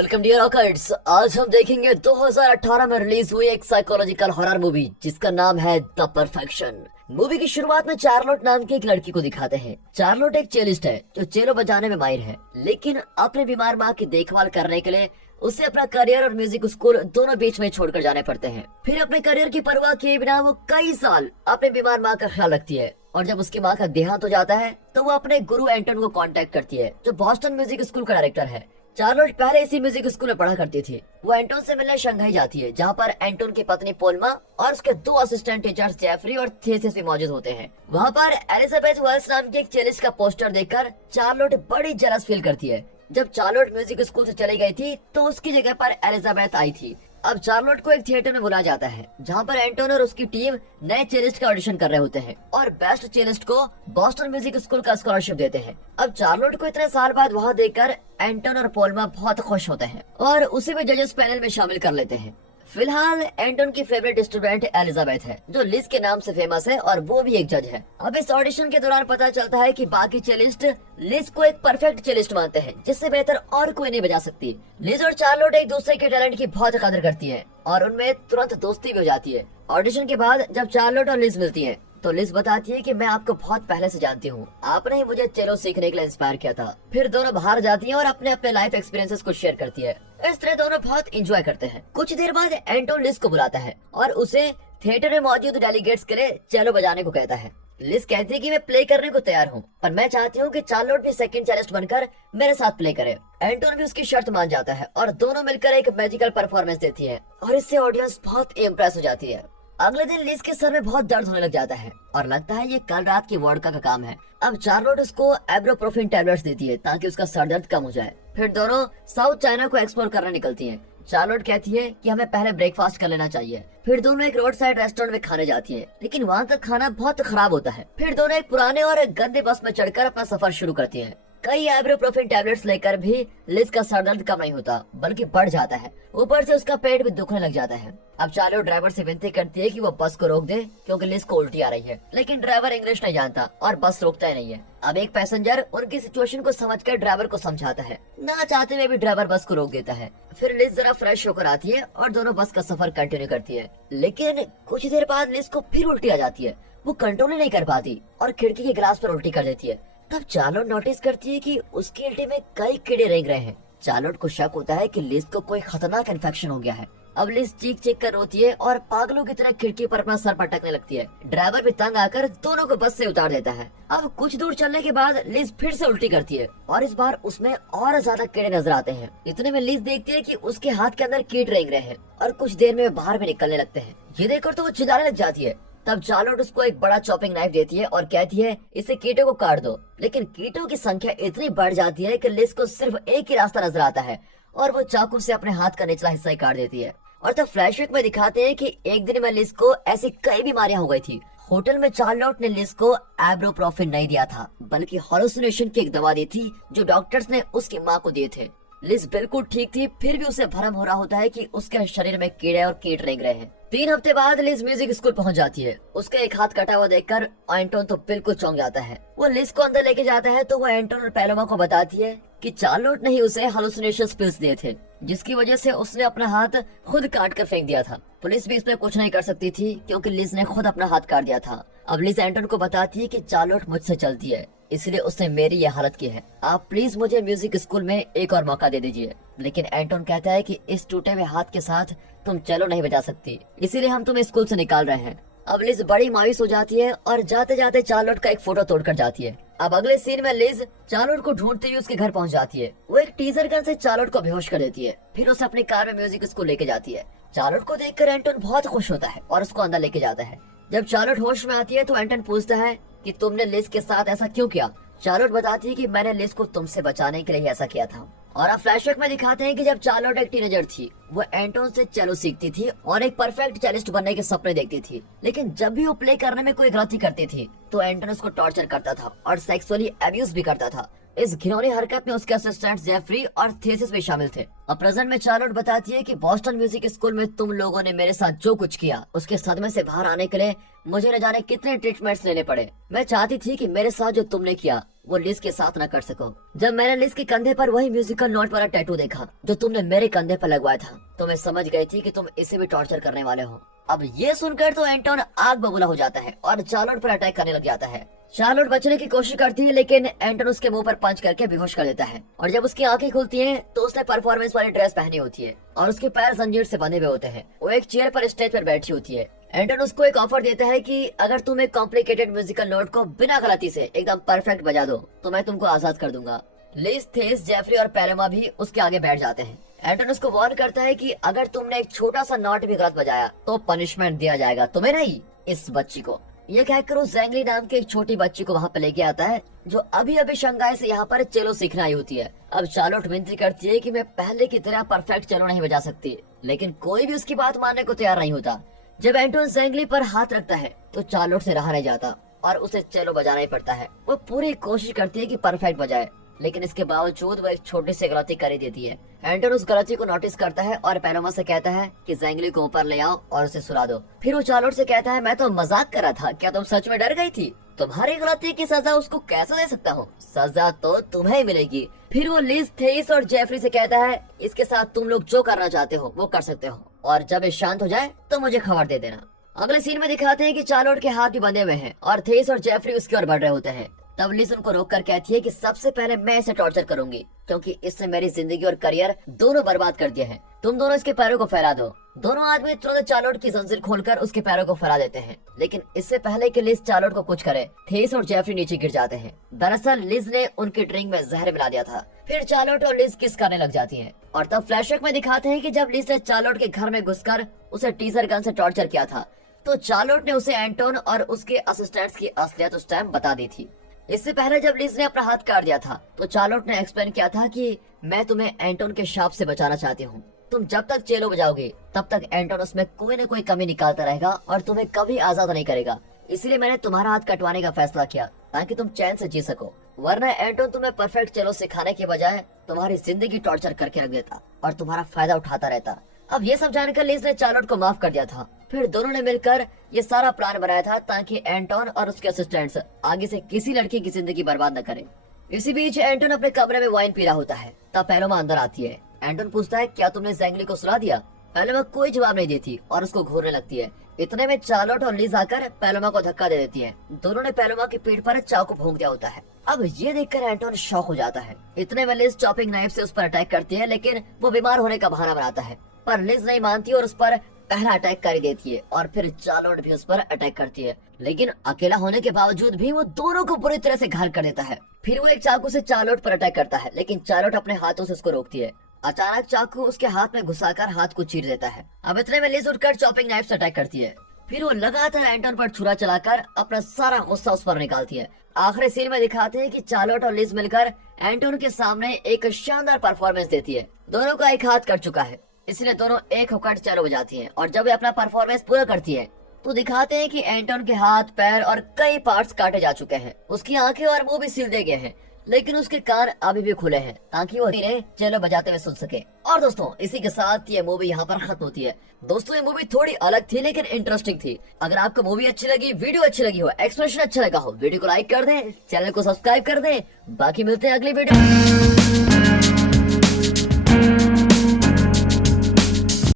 Welcome dear ऑकर्ड्स। आज हम देखेंगे 2018 में रिलीज हुई एक साइकोलॉजिकल हॉरर मूवी जिसका नाम है द परफेक्शन। मूवी की शुरुआत में चार्लोट नाम की एक लड़की को दिखाते हैं। चार्लोट एक चेलिस्ट है जो चेलो बजाने में माहिर है, लेकिन अपने बीमार माँ की देखभाल करने के लिए उसे अपना करियर और म्यूजिक स्कूल दोनों बीच में छोड़कर जाने पड़ते हैं। फिर अपने करियर की परवाह किए बिना वो कई साल अपने बीमार माँ का ख्याल रखती है और जब उसकी माँ का देहांत हो जाता है तो वो अपने गुरु एंटन को कांटेक्ट करती है जो बॉस्टन म्यूजिक स्कूल का डायरेक्टर है। चार्लोट पहले इसी म्यूजिक स्कूल में पढ़ा करती थी। वो एंटोन से मिलने शंघाई जाती है जहाँ पर एंटोन की पत्नी पोल्मा और उसके दो असिस्टेंट टीचर्स जेफरी और थेसिस भी मौजूद होते हैं। वहाँ पर एलिजाबेथ वेल्स नाम की एक चेलिस्ट का पोस्टर देखकर चार्लोट बड़ी जेलस फील करती है। जब चार्लोट म्यूजिक स्कूल से चली गई थी तो उसकी जगह पर एलिजाबेथ आई थी। अब चार्लोट को एक थिएटर में बुलाया जाता है जहाँ पर एंटोन और उसकी टीम नए चेलिस्ट का ऑडिशन कर रहे होते हैं और बेस्ट चेलिस्ट को बॉस्टन म्यूजिक स्कूल का स्कॉलरशिप देते हैं। अब चार्लोट को इतने साल बाद वहाँ देखकर एंटोन और पोल्मा बहुत खुश होते हैं और उसे भी जजेस पैनल में शामिल कर लेते हैं। फिलहाल एंटोन की फेवरेट स्टूडेंट एलिजाबेथ है जो लिज के नाम से फेमस है और वो भी एक जज है। अब इस ऑडिशन के दौरान पता चलता है कि बाकी चेलिस्ट लिज को एक परफेक्ट चेलिस्ट मानते हैं जिससे बेहतर और कोई नहीं बजा सकती। लिज और चार्लोट एक दूसरे के टैलेंट की बहुत कदर करती है और उनमें तुरंत दोस्ती भी हो जाती है। ऑडिशन के बाद जब चार्लोट और लिज मिलती है तो लिज बताती है कि मैं आपको बहुत पहले से जानती हूँ, आपने ही मुझे चेलो सीखने के लिए इंस्पायर किया था। फिर दोनों बाहर जाती हैं और अपने अपने लाइफ एक्सपीरियंसेस को शेयर करती है। इस तरह दोनों बहुत एंजॉय करते हैं। कुछ देर बाद एंटोन लिज को बुलाता है और उसे थिएटर में मौजूद डेलीगेट्स के लिए चेलो बजाने को कहता है। लिज कहती है कि मैं प्ले करने को तैयार हूँ, पर मैं चाहती हूँ कि चार्लोट भी सेकंड चेलिस्ट बनकर मेरे साथ प्ले करे। एंटोन भी उसकी शर्त मान जाता है और दोनों मिलकर एक मैजिकल परफॉर्मेंस देती है और इससे ऑडियंस बहुत इम्प्रेस हो जाती है। अगले दिन लिज के सर में बहुत दर्द होने लग जाता है और लगता है ये कल रात की वोडका का काम है। अब चार्लोट उसको एब्रोप्रोफिन टैबलेट्स देती है ताकि उसका सर दर्द कम हो जाए। फिर दोनों साउथ चाइना को एक्सप्लोर करने निकलती हैं। चार्लोट कहती है कि हमें पहले ब्रेकफास्ट कर लेना चाहिए। फिर दोनों एक रोड साइड रेस्टोरेंट में खाने जाती है, लेकिन वहाँ का खाना बहुत खराब होता है। फिर दोनों एक पुराने और एक गंदे बस में चढ़कर अपना सफर शुरू करती हैं। कई आइब्रोप्रोफिन टैबलेट्स लेकर भी लिज का सर दर्द कम नहीं होता बल्कि बढ़ जाता है। ऊपर से उसका पेट भी दुखने लग जाता है। अब चार्लोट ड्राइवर से विनती करती है कि वो बस को रोक दे क्योंकि लिज को उल्टी आ रही है, लेकिन ड्राइवर इंग्लिश नहीं जानता और बस रोकता ही नहीं है। अब एक पैसेंजर उनकी सिचुएशन को समझकर ड्राइवर को समझाता है। ना चाहते हुए भी ड्राइवर बस को रोक देता है। फिर लिज जरा फ्रेश होकर आती है और दोनों बस का सफर कंटिन्यू करती है, लेकिन कुछ देर बाद लिज को फिर उल्टी आ जाती है। वो कंट्रोल नहीं कर पाती और खिड़की के ग्लास पर उल्टी कर देती है। तब चार्लोट नोटिस करती है कि उसकी उल्टी में कई कीड़े रेंग रहे हैं। चार्लोट को शक होता है कि लिज को कोई खतरनाक इन्फेक्शन हो गया है। अब लिज चीख चीख कर रोती है और पागलों की तरह खिड़की पर अपना सर पटकने लगती है। ड्राइवर भी तंग आकर दोनों को बस से उतार देता है। अब कुछ दूर चलने के बाद लिज फिर से उल्टी करती है और इस बार उसमें और ज्यादा कीड़े नजर आते हैं। इतने में लिज देखती है कि उसके हाथ के अंदर कीट रेंग रहे हैं और कुछ देर में बाहर भी निकलने लगते हैं। ये देखकर तो वो चिल्लाने लग जाती है। तब चार्लोट उसको एक बड़ा चॉपिंग नाइफ देती है और कहती है इसे कीटों को काट दो, लेकिन कीटों की संख्या इतनी बढ़ जाती है कि लिज को सिर्फ एक ही रास्ता नजर आता है और वो चाकू से अपने हाथ का निचला हिस्सा ही काट देती है। और तब फ्लैशबैक में दिखाते हैं कि एक दिन में लिज को ऐसी कई बीमारियां हो गई थी। होटल में चार्लोट ने लिज को एब्रोप्रोफिन नहीं दिया था बल्कि हालुसिनेशन की एक दवा दी थी जो डॉक्टर्स ने उसकी माँ को दिए थे। लिज बिल्कुल ठीक थी, फिर भी उसे भ्रम हो रहा होता है कि उसके शरीर में कीड़े और कीट रेंग रहे हैं। 3 हफ्ते बाद लिज म्यूजिक स्कूल पहुंच जाती है। उसका एक हाथ कटा हुआ देखकर एंटोन तो बिल्कुल चौंक जाता है। वो लिज को अंदर लेके जाता है तो वो एंटोन और पैलोमा को बताती है कि चार्लोट ने ही उसे हालुसिनेशन पिल्स दिए थे जिसकी वजह से उसने अपना हाथ खुद काट कर फेंक दिया था। पुलिस भी इसमें कुछ नहीं कर सकती थी क्योंकि लिज ने खुद अपना हाथ काट दिया था। अब लिज एंटोन को बताती है कि चार्लोट मुझसे चलती है इसलिए उसने मेरी ये हालत की है। आप प्लीज मुझे म्यूजिक स्कूल में एक और मौका दे दीजिए। लेकिन एंटोन कहता है कि इस टूटे हुए हाथ के साथ तुम चलो नहीं बजा सकती, इसीलिए हम तुम्हें स्कूल से निकाल रहे हैं। अब लिज बड़ी मायूस हो जाती है और जाते जाते चार्लोट का एक फोटो तोड़कर जाती है। अब अगले सीन में लिज चार्लोट को ढूंढते हुए उसके घर पहुंच जाती है। वो एक टीजर गन से चार्लोट को बेहोश कर देती है। फिर उसे अपनी कार में म्यूजिक स्कूल लेके जाती है। चार्लोट को देखकर एंटोन बहुत खुश होता है और उसको अंदर लेके जाता है। जब चार्लोट होश में आती है तो एंटोन पूछता है कि तुमने लिज के साथ ऐसा क्यों किया। चार्लोट बताती है कि मैंने लिज को तुमसे बचाने के लिए ऐसा किया था। और अब फ्लैशबैक में दिखाते हैं कि जब चार्लोट एक टीनेजर थी वो एंटोन से चेलो सीखती थी और एक परफेक्ट चेलिस्ट बनने के सपने देखती थी, लेकिन जब भी वो प्ले करने में कोई गलती करती थी तो एंटोन उसको टॉर्चर करता था और सेक्सुअली अब्यूज भी करता था। इस घिनौनी हरकत में उसके असिस्टेंट जेफरी और थेसिस भी शामिल थे। अब प्रेजेंट में चार्लोट बताती है कि बॉस्टन म्यूजिक स्कूल में तुम लोगों ने मेरे साथ जो कुछ किया, उसके सदमे से बाहर आने के लिए मुझे न जाने कितने ट्रीटमेंट्स लेने पड़े। मैं चाहती थी कि मेरे साथ जो तुमने किया वो लिज के साथ न कर सको। जब मैंने लिज के कंधे पर वही म्यूजिकल नोट वाला टैटू देखा जो तुमने मेरे कंधे पर लगवाया था, तो मैं समझ गई थी कि तुम इसे भी टॉर्चर करने वाले हो। अब ये सुनकर तो एंटोन आग बबूला हो जाता है और चार्लोट पर अटैक करने लग जाता है। चार्लोट बचने की कोशिश करती है, लेकिन एंटोन उसके मुंह पर पंच करके बेहोश कर देता है। और जब उसकी आंखें खुलती हैं, तो उसने परफॉर्मेंस वाली ड्रेस पहनी होती है और उसके पैर जंजीर से बंधे हुए होते हैं। वो एक चेयर पर स्टेज पर बैठी होती है। एंटोन उसको एक ऑफर देता है कि अगर तुम एक कॉम्प्लिकेटेड म्यूजिकल नोट को बिना गलती से एकदम परफेक्ट बजा दो तो मैं तुमको आजाद कर दूंगा। लिज, थेस, जेफरी और पैलोमा भी उसके आगे बैठ जाते हैं। एंटोन उसको वार्न करता है कि अगर तुमने एक छोटा सा नोट भी गलत बजाया तो पनिशमेंट दिया जाएगा, तुम्हें नहीं, इस बच्ची को। ये कहकर वो ज़ैंगली नाम की एक छोटी बच्ची को वहाँ पे लेके आता है जो अभी अभी शंघाई से यहाँ पर चेलो सीखना आई होती है। अब चार्लोट विनती करती है कि मैं पहले की तरह परफेक्ट चेलो नहीं बजा सकती, लेकिन कोई भी उसकी बात मानने को तैयार नहीं होता। जब एंटोन ज़ैंगली पर हाथ रखता है तो चार्लोट से रहा नहीं जाता और उसे चेलो बजाना ही पड़ता है। वो पूरी कोशिश करती है कि परफेक्ट बजाए, लेकिन इसके बावजूद वो एक छोटी सी गलती कर ही देती है। एंटोन उस गलती को नोटिस करता है और पैलोमा से कहता है कि ज़ैंगली को ऊपर ले आओ और उसे सुला दो। फिर वो चार्लोट से कहता है, मैं तो मजाक कर रहा था, क्या तुम सच में डर गई थी? तुम्हारी गलती की सजा उसको कैसे दे सकता हूँ? सजा तो तुम्हें ही मिलेगी। फिर वो लिज, थेस और जेफरी से कहता है, इसके साथ तुम लोग जो करना चाहते हो वो कर सकते हो और जब ये शांत हो जाए तो मुझे खबर दे देना। अगले सीन में दिखाते हैं कि चार्लोट के हाथ भी बंधे हुए हैं और थेस और जेफरी उसकी ओर बढ़ रहे होते हैं। तब लिज उनको रोककर कहती है कि सबसे पहले मैं इसे टॉर्चर करूंगी क्योंकि इसने मेरी जिंदगी और करियर दोनों बर्बाद कर दिए हैं। तुम दोनों इसके पैरों को फैला दो। दोनों आदमी तुरंत चार्लोट की जंजीर खोलकर उसके पैरों को फैला देते हैं, लेकिन इससे पहले कि लिज चार्लोट को कुछ करे, थेस और जेफरी नीचे गिर जाते हैं। दरअसल लिज ने उनकी ड्रिंक में जहर मिला दिया था। फिर चार्लोट और लिज किस करने लग जाती है और तब फ्लैशबैक में दिखाते हैं कि जब लिज ने चार्लोट के घर में घुसकर उसे टीजर गन से टॉर्चर किया था तो चार्लोट ने उसे एंटोन और उसके असिस्टेंट्स की असलियत उस टाइम बता दी थी। इससे पहले जब लिज ने अपना हाथ काट दिया था तो चार्लोट ने एक्सप्लेन किया था कि मैं तुम्हें एंटोन के शाप से बचाना चाहती हूँ। तुम जब तक चेलो बजाओगे तब तक एंटोन उसमें कोई न कोई कमी निकालता रहेगा और तुम्हें कभी आजाद नहीं करेगा। इसलिए मैंने तुम्हारा हाथ कटवाने का फैसला किया ताकि तुम चैन से जी सको, वरना एंटोन तुम्हें परफेक्ट चेलो सिखाने के बजाय तुम्हारी जिंदगी टॉर्चर करके रख देता और तुम्हारा फायदा उठाता रहता। अब ये सब जानकर लिज ने चार्लोट को माफ कर दिया था। फिर दोनों ने मिलकर ये सारा प्लान बनाया था ताकि एंटोन और उसके असिस्टेंट्स आगे से किसी लड़की की जिंदगी बर्बाद न करें। इसी बीच एंटोन अपने कमरे में वाइन पी रहा होता है। तब पैलोमा अंदर आती है। एंटोन पूछता है, क्या तुमने ज़ैंगली को सुला दिया? पैलोमा कोई जवाब नहीं देती और उसको घूरने लगती है। इतने में चार्लोट और लिज आकर पैलोमा को धक्का दे देती है। दोनों ने पैलोमा की पीठ पर चाकू भोंक दिया होता है। अब ये देखकर एंटोन शॉक हो जाता है। इतने में लिज चॉपिंग नाइफ से उस पर अटैक करती है, लेकिन वो बीमार होने का बहाना बनाता है, पर लिज नहीं मानती और उस पर पहला अटैक कर देती है और फिर चार्लोट भी उस पर अटैक करती है, लेकिन अकेला होने के बावजूद भी वो दोनों को बुरी तरह से घायल कर देता है। फिर वो एक चाकू से चार्लोट पर अटैक करता है, लेकिन चार्लोट अपने हाथों से उसको रोकती है। अचानक चाकू उसके हाथ में घुसाकर हाथ को चीर देता है। अब इतने में लिज उठकर चॉपिंग नाइफ से अटैक करती है। फिर वो लगातार एंटोन पर छुरा चलाकर अपना सारा गुस्सा उस पर निकालती है। आखिरी सीन में दिखाते हैं कि चार्लोट और लिज मिलकर एंटोन के सामने एक शानदार परफॉर्मेंस देती है। दोनों का एक हाथ कट चुका है, इसलिए दोनों एक होकर चलो बजाती हैं और जब वे अपना परफॉर्मेंस पूरा करती है तो दिखाते हैं कि एंटोन के हाथ, पैर और कई पार्ट्स काटे जा चुके हैं। उसकी आंखें और मुंह भी सील दिए गए हैं, लेकिन उसके कान अभी भी खुले हैं ताकि वो इन्हें चलो बजाते हुए सुन सके। और दोस्तों, इसी के साथ ये मूवी यहाँ पर खत्म होती है। दोस्तों, ये मूवी थोड़ी अलग थी लेकिन इंटरेस्टिंग थी। अगर आपको मूवी अच्छी लगी, वीडियो अच्छी लगी हो, एक्सप्रेशन अच्छा लगा हो, वीडियो को लाइक कर दें, चैनल को सब्सक्राइब कर दें। बाकी मिलते हैं अगली वीडियो में।